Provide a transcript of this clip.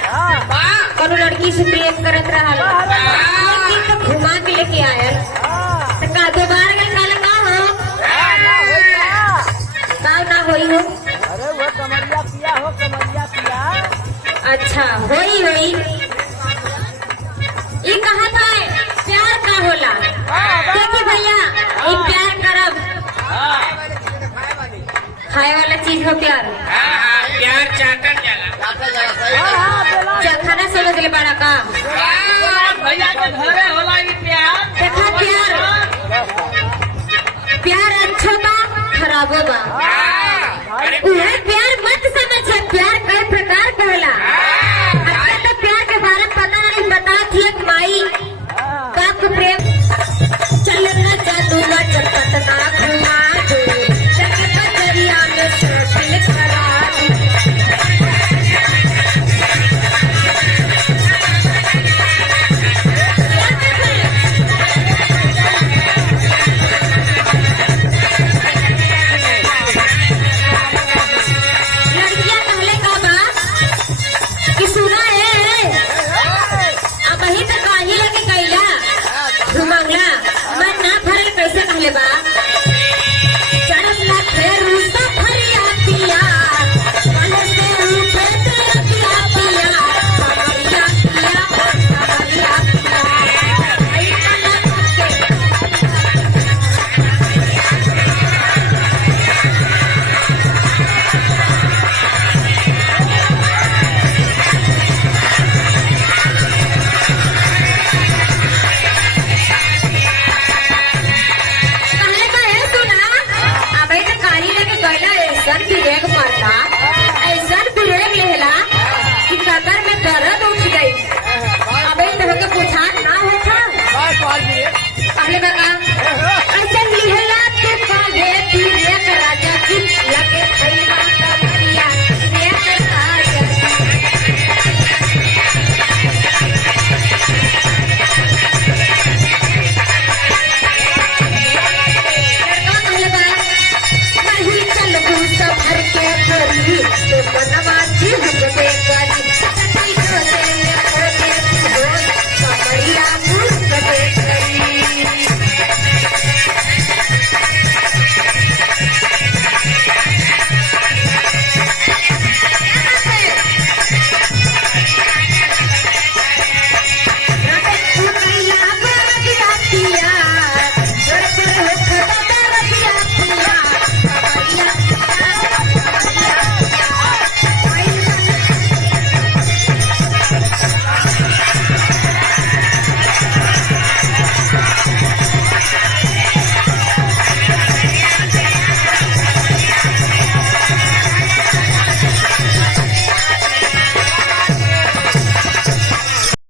कोनो लड़की से प्रेम करत रहल, लड़की तो घुमा के लेके आयल, तो का दोबारा गल काले का हो ना होई हो? अरे वो कमरिया पिया हो, कमरिया पिया। अच्छा होई होई। ये कहा था प्यार का होला? देखिए भैया, ये प्यार करब खाए वाला चीज हो प्यार। प्यार चाटल जाला। खाना समझ ले बड़ा का भैया के घरे होला ई प्यार। देखा प्यार अच्छा बा खराबो बा। उहे प्यार